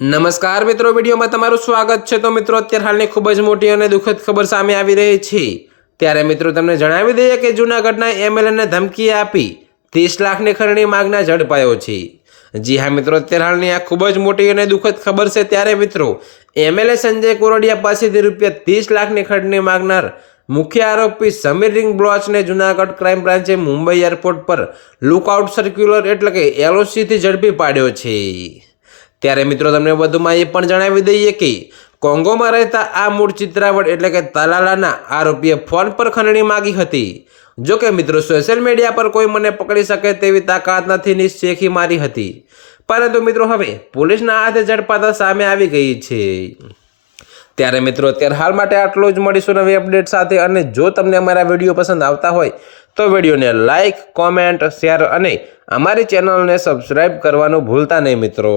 નમસ્કાર મિત્રો, વિડીયોમાં તમારું સ્વાગત છે। તો મિત્રો, અત્યારે હાલની ખૂબ જ મોટી અને દુઃખદ ખબર સામે આવી રહી છે। ત્યારે મિત્રો તમને જણાવી દઈએ કે જૂનાગઢના એમએલએને ધમકી આપી 30 લાખની ખરણી માગના ઝડપાયો છે। જી હા મિત્રો, અત્યારે હાલની આ ખૂબ જ મોટી અને દુઃખદ ખબર છે। ત્યારે મિત્રો, એમએલએ સંજય કોરડિયા પાસેથી ₹30 લાખની ખરણી માગનાર મુખ્ય આરોપી સમીર રિંગ બ્લોચને જૂનાગઢ ક્રાઇમ બ્રાન્ચે મુંબઈ એરપોર્ટ પર લુકઆઉટ સર્ક્યુલર એટલે કે LOCથી ઝડપી પાડ્યો છે। ત્યારે મિત્રો તમને વધુમાં એ પણ જણાવી દઈએ કે કોંગોમાં રહેતા આ મૂળ ચિત્રાવડ એટલે કે તલાલાના આરોપીએ ફોન પર ખંડણી માગી હતી। જો કે મિત્રો, સોશિયલ મીડિયા પર કોઈ મને પકડી શકે તેવી તાકાત નથીની શેખી મારી હતી, પરંતુ મિત્રો હવે પોલીસના હાથે ઝડપાતા સામે આવી ગઈ છે। ત્યારે મિત્રો, અત્યારે હાલ માટે આટલું જ। મળીશું નવી અપડેટ સાથે। અને જો તમને અમારા વિડીયો પસંદ આવતા હોય તો વિડીયોને લાઇક, કોમેન્ટ, શેર અને અમારી ચેનલને સબસ્ક્રાઈબ કરવાનું ભૂલતા નહીં મિત્રો।